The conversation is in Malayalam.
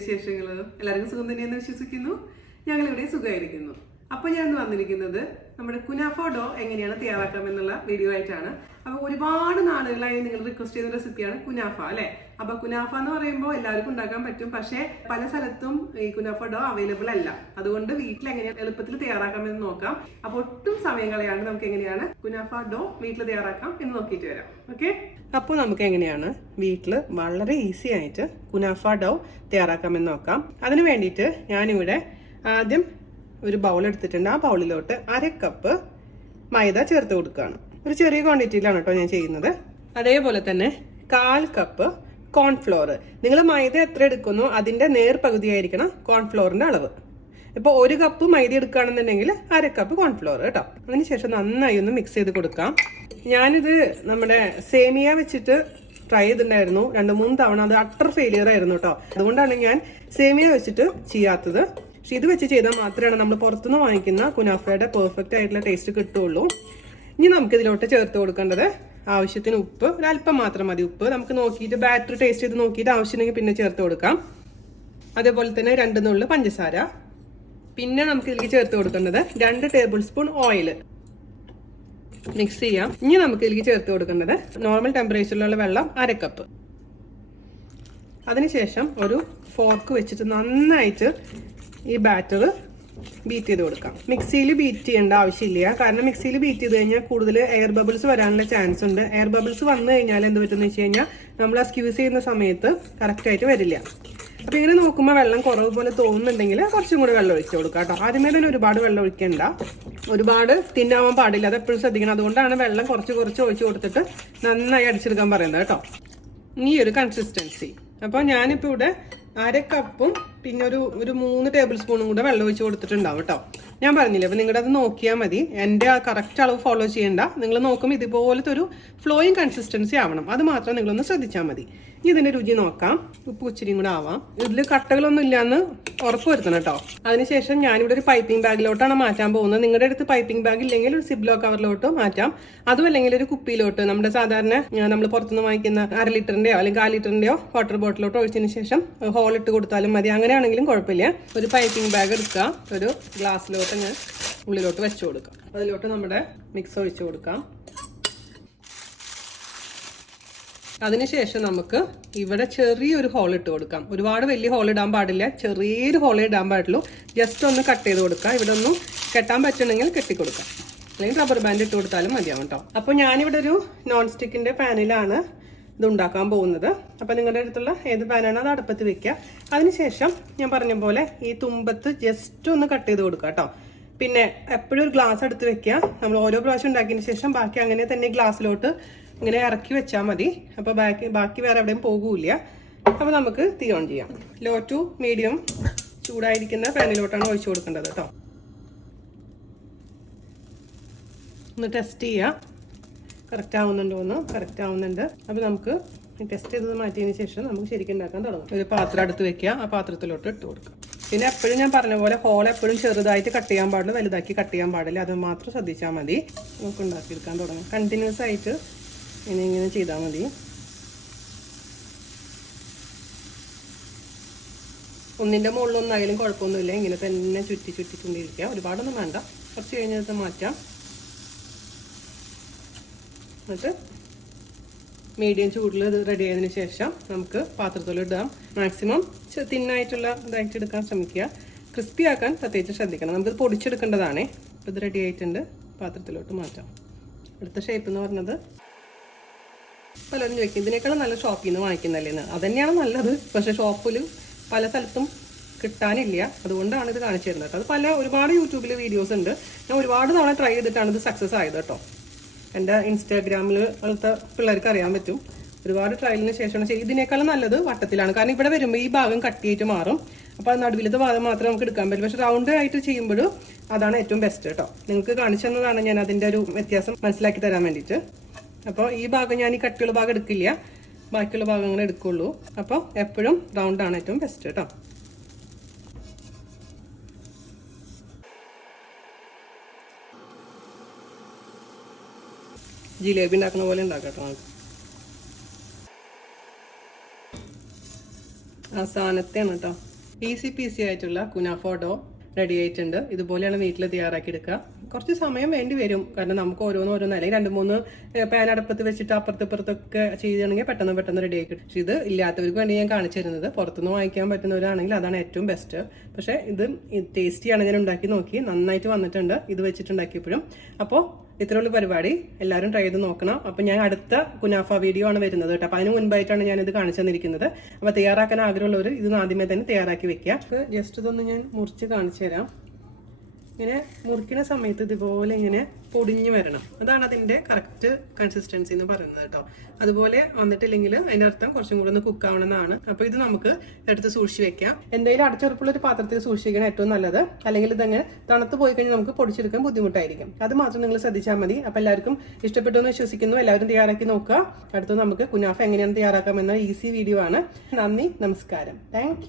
വിശേഷങ്ങൾ? എല്ലാവർക്കും സുഖം തന്നെയെന്ന് വിശ്വസിക്കുന്നു. ഞങ്ങളിവിടെ സുഖമായിരിക്കുന്നു. അപ്പോൾ ഞാൻ വന്നിരിക്കുന്നത് നമ്മുടെ കുനാഫ ഡോ എങ്ങനെയാണ് തയ്യാറാക്കാമെന്നുള്ള വീഡിയോ ആയിട്ടാണ്. അപ്പോൾ ഒരുപാട് നാളുകളായി നിങ്ങൾ റിക്വസ്റ്റ് ചെയ്യുന്ന റെസിപ്പിയാണ് കുനാഫ അല്ലേ. അപ്പോൾ കുനാഫ എന്ന് പറയുമ്പോൾ എല്ലാവർക്കും ഉണ്ടാക്കാൻ പറ്റും, പക്ഷേ പല സ്ഥലത്തും ഈ കുനാഫ ഡോ അവൈലബിൾ അല്ല. അതുകൊണ്ട് വീട്ടിൽ എങ്ങനെയാണ് എളുപ്പത്തിൽ തയ്യാറാക്കാമെന്ന് നോക്കാം. അപ്പോൾ ഒട്ടും സമയം കളയാണ്ട് നമുക്ക് എങ്ങനെയാണ് കുനാഫ ഡോ വീട്ടിൽ തയ്യാറാക്കാം എന്ന് നോക്കിയിട്ട് വരാം. ഓക്കെ, അപ്പോൾ നമുക്ക് എങ്ങനെയാണ് വീട്ടിൽ വളരെ ഈസി ആയിട്ട് കുനാഫ ഡോ തയ്യാറാക്കാമെന്ന് നോക്കാം. അതിന് വേണ്ടിയിട്ട് ഞാനിവിടെ ആദ്യം ഒരു ബൗൾ എടുത്തിട്ടുണ്ട്. ആ ബൗളിലോട്ട് 1/2 കപ്പ് മൈദ ചേർത്ത് കൊടുക്കുകയാണ്. ഒരു ചെറിയ ക്വാണ്ടിറ്റിയിലാണ് കേട്ടോ ഞാൻ ചെയ്യുന്നത്. അതേപോലെ തന്നെ 1/4 കപ്പ് കോൺഫ്ലോർ. നിങ്ങൾ മൈദ എത്ര എടുക്കുന്നോ അതിന്റെ നേർപകുതിയായിരിക്കണം കോൺഫ്ലോറിന്റെ അളവ്. ഇപ്പോൾ 1 കപ്പ് മൈദ എടുക്കുകയാണെന്നുണ്ടെങ്കിൽ 1/2 കപ്പ് കോൺഫ്ലോർ കേട്ടോ. അതിനുശേഷം നന്നായി ഒന്ന് മിക്സ് ചെയ്ത് കൊടുക്കാം. ഞാനിത് നമ്മുടെ സേമിയ വെച്ചിട്ട് ട്രൈ ചെയ്തിട്ടുണ്ടായിരുന്നു 2-3 തവണ. അത് അട്ടർ ഫെയിലിയർ ആയിരുന്നു കേട്ടോ. അതുകൊണ്ടാണ് ഞാൻ സേമിയ വെച്ചിട്ട് ചെയ്യാത്തത്. പക്ഷെ ഇത് വെച്ച് ചെയ്താൽ മാത്രമാണ് നമ്മൾ പുറത്തുനിന്ന് വാങ്ങിക്കുന്ന കുനാഫയുടെ പെർഫെക്റ്റ് ആയിട്ടുള്ള ടേസ്റ്റ് കിട്ടുള്ളൂ. ഇനി നമുക്ക് ഇതിലോട്ട് ചേർത്ത് കൊടുക്കേണ്ടത് ആവശ്യത്തിന് ഉപ്പ്. ഒരല്പം മാത്രം മതി ഉപ്പ്. നമുക്ക് നോക്കിയിട്ട് ബാറ്റർ ടേസ്റ്റ് ചെയ്ത് നോക്കിയിട്ട് ആവശ്യമുണ്ടെങ്കിൽ പിന്നെ ചേർത്ത് കൊടുക്കാം. അതേപോലെ തന്നെ 2 നുള്ള് പഞ്ചസാര. പിന്നെ നമുക്ക് ഇതിലേക്ക് ചേർത്ത് കൊടുക്കേണ്ടത് 2 ടേബിൾ സ്പൂൺ ഓയിൽ. മിക്സ് ചെയ്യാം. ഇനി നമുക്ക് ഇതിലേക്ക് ചേർത്ത് കൊടുക്കേണ്ടത് നോർമൽ ടെമ്പറേച്ചറിലുള്ള വെള്ളം 1/2 കപ്പ്. അതിനുശേഷം ഒരു ഫോർക്ക് വെച്ചിട്ട് നന്നായിട്ട് ഈ ബാറ്റർ ബീറ്റ് ചെയ്ത് കൊടുക്കാം. മിക്സിയിൽ ബീറ്റ് ചെയ്യേണ്ട ആവശ്യമില്ല, കാരണം മിക്സിയിൽ ബീറ്റ് ചെയ്ത് കഴിഞ്ഞാൽ കൂടുതൽ എയർ ബബിൾസ് വരാനുള്ള ചാൻസ് ഉണ്ട്. എയർ ബബിൾസ് വന്നു കഴിഞ്ഞാൽ എന്ത് പറ്റുമെന്ന് വെച്ച് കഴിഞ്ഞാൽ നമ്മൾ ആ സ്ക്യൂസ് ചെയ്യുന്ന സമയത്ത് കറക്റ്റായിട്ട് വരില്ല. അപ്പൊ ഇങ്ങനെ നോക്കുമ്പോൾ വെള്ളം കുറവ് പോലെ തോന്നുന്നുണ്ടെങ്കിൽ കുറച്ചും കൂടി വെള്ളം ഒഴിച്ചു കൊടുക്കാം കേട്ടോ. ആദ്യമേ തന്നെ ഒരുപാട് വെള്ളം ഒഴിക്കണ്ട, ഒരുപാട് തിന്നാവാൻ പാടില്ല, അത് എപ്പോഴും ശ്രദ്ധിക്കണം. അതുകൊണ്ടാണ് വെള്ളം കുറച്ച് ഒഴിച്ചു കൊടുത്തിട്ട് നന്നായി അടിച്ചെടുക്കാൻ പറയുന്നത് കേട്ടോ. ഈ ഒരു കൺസിസ്റ്റൻസി. അപ്പോൾ ഞാനിപ്പോൾ ഇവിടെ 1/2 കപ്പും പിന്നെ ഒരു 3 ടേബിൾ സ്പൂണും കൂടെ വെള്ളം ഒഴിച്ച് കൊടുത്തിട്ടുണ്ടാവും കേട്ടോ. ഞാൻ പറഞ്ഞില്ലേ, അപ്പോൾ നിങ്ങളുടെ അത് നോക്കിയാൽ മതി. എൻ്റെ ആ കറക്റ്റ് അളവ് ഫോളോ ചെയ്യേണ്ട. നിങ്ങൾ നോക്കുമ്പോൾ ഇതുപോലത്തെ ഒരു ഫ്ലോയിങ് കൺസിസ്റ്റൻസി ആവണം. അത് മാത്രം നിങ്ങളൊന്ന് ശ്രദ്ധിച്ചാൽ മതി. ഇനി ഇതിൻ്റെ രുചി നോക്കാം. ഉപ്പ് ഇച്ചിരിയും കൂടെ ആവാം. ഇതിൽ കട്ടകളൊന്നും ഇല്ലാന്ന് ഉറപ്പ് വരുത്തണം കേട്ടോ. അതിനുശേഷം ഞാനിവിടെ ഒരു പൈപ്പിംഗ് ബാഗിലോട്ടാണ് മാറ്റാൻ പോകുന്നത്. നിങ്ങളുടെ അടുത്ത് പൈപ്പിംഗ് ബാഗ് ഇല്ലെങ്കിൽ ഒരു സിബ്ലോ കവറിലോട്ട് മാറ്റാം. അതും അല്ലെങ്കിൽ ഒരു കുപ്പിയിലോട്ട്, നമ്മുടെ സാധാരണ നമ്മൾ പുറത്തുനിന്ന് വാങ്ങിക്കുന്ന 1/2 ലിറ്ററിന്റെയോ അല്ലെങ്കിൽ 1/4 ലിറ്ററിന്റെയോ വാട്ടർ ബോട്ടിലോട്ട് ഒഴിച്ചതിന് ശേഷം ഹോൾ ഇട്ട് കൊടുത്താലും മതി. അങ്ങനെയാണെങ്കിലും കുഴപ്പമില്ല. ഒരു പൈപ്പിംഗ് ബാഗ് എടുക്കുക, ഒരു ഗ്ലാസ്സിലോട്ട് ഞാൻ ഉള്ളിലോട്ട് വെച്ചു കൊടുക്കാം. അതിലോട്ട് നമ്മുടെ മിക്സ് ഒഴിച്ചു കൊടുക്കാം. അതിനുശേഷം നമുക്ക് ഇവിടെ ചെറിയൊരു ഹോൾ ഇട്ട് കൊടുക്കാം. ഒരുപാട് വലിയ ഹോൾ ഇടാൻ പാടില്ല, ചെറിയൊരു ഹോൾ ഇടാൻ പാടുള്ളൂ. ജസ്റ്റ് ഒന്ന് കട്ട് ചെയ്ത് കൊടുക്കാം. ഇവിടെ ഒന്നും കെട്ടാൻ പറ്റണമെങ്കിൽ കെട്ടിക്കൊടുക്കാം, അല്ലെങ്കിൽ റബ്ബർ ബാൻഡ് ഇട്ട് കൊടുത്താലും മതിയാവും കേട്ടോ. അപ്പോൾ ഞാനിവിടെ ഒരു നോൺ സ്റ്റിക്കിന്റെ പാനിലാണ് ഇത് ഉണ്ടാക്കാൻ പോകുന്നത്. അപ്പോൾ നിങ്ങളുടെ അടുത്തുള്ള ഏത് പാനാണോ അത് അടുപ്പത്ത് വെക്കുക. അതിനുശേഷം ഞാൻ പറഞ്ഞ പോലെ ഈ തുമ്പത്ത് ജസ്റ്റ് ഒന്ന് കട്ട് ചെയ്ത് കൊടുക്കുക കേട്ടോ. പിന്നെ എപ്പോഴും ഒരു ഗ്ലാസ് എടുത്ത് വെക്കുക. നമ്മൾ ഓരോ പ്രാവശ്യം ഉണ്ടാക്കിയതിന് ശേഷം ബാക്കി അങ്ങനെ തന്നെ ഗ്ലാസ്സിലോട്ട് ഇങ്ങനെ ഇറക്കി വെച്ചാൽ മതി. അപ്പോൾ ബാക്കി വേറെ എവിടെയും പോകൂല. അപ്പോൾ നമുക്ക് തീ ഓൺ ചെയ്യാം. ലോ ടു മീഡിയം ചൂടായിരിക്കുന്ന പാനിലോട്ടാണ് ഒഴിച്ചു കൊടുക്കേണ്ടത് കേട്ടോ. ഒന്ന് ടെസ്റ്റ് ചെയ്യാം കറക്റ്റ് ആവുന്നുണ്ടോന്ന്. കറക്റ്റ് ആവുന്നുണ്ട്. അപ്പോൾ നമുക്ക് ടെസ്റ്റ് ചെയ്തത് മാറ്റിയതിന് ശേഷം നമുക്ക് ശരിക്കും ഉണ്ടാക്കാൻ തുടങ്ങും. ഒരു പാത്രം അടുത്ത് വെക്കുക, ആ പാത്രത്തിലോട്ട് ഇട്ട് കൊടുക്കുക. പിന്നെ എപ്പോഴും ഞാൻ പറഞ്ഞ പോലെ ഹോൾ എപ്പോഴും ചെറുതായിട്ട് കട്ട് ചെയ്യാൻ പാടില്ല, വലുതാക്കി കട്ട് ചെയ്യാൻ പാടില്ല. അത് മാത്രം ശ്രദ്ധിച്ചാൽ മതി. നമുക്ക് ഉണ്ടാക്കിയെടുക്കാൻ തുടങ്ങും. കണ്ടിന്യൂസ് ആയിട്ട് ഇങ്ങനെ ചെയ്താൽ മതി. ഒന്നിൻ്റെ മുകളിലൊന്നായാലും കുഴപ്പമൊന്നുമില്ല. ഇങ്ങനെ തന്നെ ചുറ്റിക്കൊണ്ടിരിക്കുക. ഒരുപാടൊന്നും വേണ്ട, കുറച്ച് കഴിഞ്ഞിട്ട് മാറ്റാം. എന്നിട്ട് മീഡിയം ചൂടിൽ ഇത് റെഡി ആയതിനു ശേഷം നമുക്ക് പാത്രത്തിലിടാം. മാക്സിമം തിന്നായിട്ടുള്ള ഇതായിട്ട് എടുക്കാൻ ശ്രമിക്കുക. ക്രിസ്പി ആക്കാൻ പ്രത്യേകിച്ച് ശ്രദ്ധിക്കണം. നമുക്കിത് പൊടിച്ചെടുക്കേണ്ടതാണേ. അപ്പോൾ ഇത് റെഡി ആയിട്ടുണ്ട്. പാത്രത്തിലോട്ട് മാറ്റാം. അടുത്ത ഷേപ്പ് എന്ന് പറഞ്ഞത് പലരും ചോദിക്കും ഇതിനേക്കാളും നല്ല ഷോപ്പിൽ നിന്ന് വാങ്ങിക്കുന്നല്ലേന്ന്. അതന്നെയാണ് നല്ലത്. പക്ഷേ ഷോപ്പിൽ പല സ്ഥലത്തും കിട്ടാനില്ല. അതുകൊണ്ടാണ് ഇത് കാണിച്ചു തരുന്നത്. അത് ഒരുപാട് യൂട്യൂബിൽ വീഡിയോസ് ഉണ്ട്. ഞാൻ ഒരുപാട് തവണ ട്രൈ ചെയ്തിട്ടാണ് ഇത് സക്സസ് ആയത് കേട്ടോ. എൻ്റെ ഇൻസ്റ്റാഗ്രാമിൽ ഉള്ളത്തെ പിള്ളേർക്ക് അറിയാൻ പറ്റും. ഒരുപാട് ട്രയലിന് ശേഷമാണ് ഇതിനേക്കാളും നല്ലത് വട്ടത്തിലാണ്. കാരണം ഇവിടെ വരുമ്പോൾ ഈ ഭാഗം കട്ടിയായിട്ട് മാറും. അപ്പോൾ നടുവിലത്തെ ഭാഗം മാത്രമേ നമുക്ക് എടുക്കാൻ പറ്റും. പക്ഷെ റൗണ്ട് ആയിട്ട് ചെയ്യുമ്പോഴും അതാണ് ഏറ്റവും ബെസ്റ്റ് കേട്ടോ. നിങ്ങൾക്ക് കാണിച്ചു തന്നതാണ് ഞാൻ അതിൻ്റെ ഒരു വ്യത്യാസം മനസ്സിലാക്കി തരാൻ വേണ്ടിയിട്ട്. അപ്പോൾ ഈ ഭാഗം ഞാൻ ഈ കട്ടിയുള്ള ഭാഗം എടുക്കില്ല, ബാക്കിയുള്ള ഭാഗം അങ്ങനെ എടുക്കുള്ളൂ. അപ്പോൾ എപ്പോഴും റൗണ്ട് ആണ് ഏറ്റവും ബെസ്റ്റ് കേട്ടോ. ജിലേബി ഉണ്ടാക്കുന്ന പോലെ ഉണ്ടാക്കാം കേട്ടോ നമുക്ക്. അവസാനത്തെയാണ് കേട്ടോ. ഈസി പീസി ആയിട്ടുള്ള കുനാഫ ഡോ റെഡി ആയിട്ടുണ്ട്. ഇതുപോലെയാണ് വീട്ടിൽ തയ്യാറാക്കി എടുക്കുക. കുറച്ച് സമയം വേണ്ടി വരും, കാരണം നമുക്ക് ഓരോന്ന് അല്ലെങ്കിൽ 2-3 പാൻ അടുപ്പത്ത് വെച്ചിട്ട് അപ്പുറത്തൊക്കെ ചെയ്യുകയാണെങ്കിൽ പെട്ടെന്ന് റെഡി ആയി കിട്ടും. പക്ഷെ ഇത് ഇല്ലാത്തവർക്ക് വേണ്ടി ഞാൻ കാണിച്ചു തരുന്നത്. പുറത്തുനിന്ന് വാങ്ങിക്കാൻ പറ്റുന്നവരാണെങ്കിൽ അതാണ് ഏറ്റവും ബെസ്റ്റ്. പക്ഷെ ഇത് ടേസ്റ്റിയാണ്. ഞാൻ ഉണ്ടാക്കി നോക്കി, നന്നായിട്ട് വന്നിട്ടുണ്ട് ഇത് വെച്ചിട്ടുണ്ടാക്കിയപ്പോഴും. അപ്പോൾ ഇത്രയുള്ള പരിപാടി, എല്ലാവരും ട്രൈ ചെയ്ത് നോക്കണം. അപ്പം ഞാൻ അടുത്ത കുനാഫ വീഡിയോ ആണ് വരുന്നത് കേട്ടോ. അപ്പം അതിന് മുൻപായിട്ടാണ് ഞാനിത് കാണിച്ചു തന്നിരിക്കുന്നത്. അപ്പോൾ തയ്യാറാക്കാൻ ആഗ്രഹമുള്ളവർ ഇത് ആദ്യമേ തന്നെ തയ്യാറാക്കി വെക്കുക. ജസ്റ്റ് ഇതൊന്ന് ഞാൻ മുറിച്ച് കാണിച്ചു തരാം. ഇങ്ങനെ മുറിക്കുന്ന സമയത്ത് ഇതുപോലെ ഇങ്ങനെ പൊടിഞ്ഞു വരണം. അതാണ് അതിൻ്റെ കറക്റ്റ് കൺസിസ്റ്റൻസി എന്ന് പറയുന്നത് കേട്ടോ. അതുപോലെ വന്നിട്ടില്ലെങ്കിൽ അതിൻ്റെ അർത്ഥം കുറച്ചും കൂടെ ഒന്ന് കുക്ക് ആവണമെന്നാണ്. അപ്പോൾ ഇത് നമുക്ക് എടുത്ത് സൂക്ഷിച്ച് വെക്കാം. എന്തെങ്കിലും അടച്ചുറപ്പുള്ള ഒരു പാത്രത്തിൽ സൂക്ഷിക്കണം ഏറ്റവും നല്ലത്. അല്ലെങ്കിൽ ഇതങ്ങനെ തണുത്ത് പോയി കഴിഞ്ഞാൽ നമുക്ക് പൊടിച്ചെടുക്കാൻ ബുദ്ധിമുട്ടായിരിക്കും. അത് മാത്രം നിങ്ങൾ ശ്രദ്ധിച്ചാൽ മതി. അപ്പോൾ എല്ലാവർക്കും ഇഷ്ടപ്പെട്ടു എന്ന് വിശ്വസിക്കുന്നു. എല്ലാവരും തയ്യാറാക്കി നോക്കുക. അടുത്ത് നമുക്ക് കുനാഫ എങ്ങനെയാണ് തയ്യാറാക്കാമെന്ന ഈസി വീഡിയോ ആണ്. നന്ദി, നമസ്കാരം. താങ്ക്